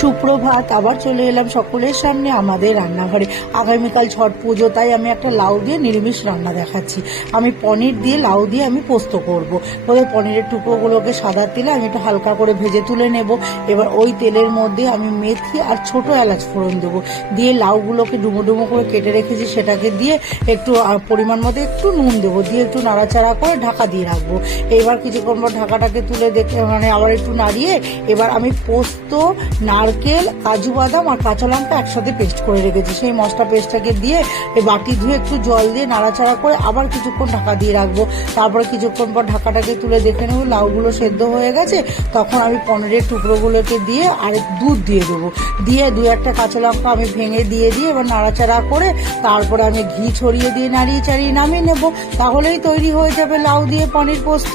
সুপ্রভাত, আবার চলে এলাম সকলের সামনে আমাদের রান্নাঘরে। আগামীকাল ছট পুজো, তাই আমি একটা লাউ দিয়ে নিরামিষ রান্না দেখাচ্ছি। আমি পনির দিয়ে লাউ দিয়ে আমি পোস্ত করব। প্রথমে পনিরের টুকরোগুলোকে সাদা তেলে আমি একটু হালকা করে ভেজে তুলে নেব। এবার ওই তেলের মধ্যে আমি মেথি আর ছোট এলাচ ফোড়ন দেবো, দিয়ে লাউগুলোকে ডুমো ডুমো করে কেটে রেখেছি সেটাকে দিয়ে একটু পরিমাণ মতো একটু নুন দেবো, দিয়ে একটু নাড়াচাড়া করে ঢাকা দিয়ে রাখবো। এবার কিছুক্ষণ পর ঢাকাটাকে তুলে দেখে আবার একটু নাড়িয়ে এবার আমি পোস্ত, নারকেল, কাজু বাদাম আর কাঁচা লঙ্কা একসাথে পেস্ট করে রেখেছি, সেই মশলা পেস্টটাকে দিয়ে এই বাটি ধুয়ে একটু জল দিয়ে নাড়াচাড়া করে আবার কিছুক্ষণ ঢাকা দিয়ে রাখবো। তারপরে কিছুক্ষণ পর ঢাকাটাকে তুলে দেখে নেবো লাউগুলো সেদ্ধ হয়ে গেছে। তখন আমি পনিরের টুকরোগুলোকে দিয়ে আর দুধ দিয়ে দেবো, দিয়ে দু একটা কাঁচা লঙ্কা আমি ভেঙে দিয়ে এবার নাড়াচাড়া করে তারপরে আমি ঘি ছড়িয়ে দিয়ে নাড়িয়ে চাড়িয়ে নামিয়ে নেবো। তাহলেই তৈরি হয়ে যাবে লাউ দিয়ে পনির পোস্ত।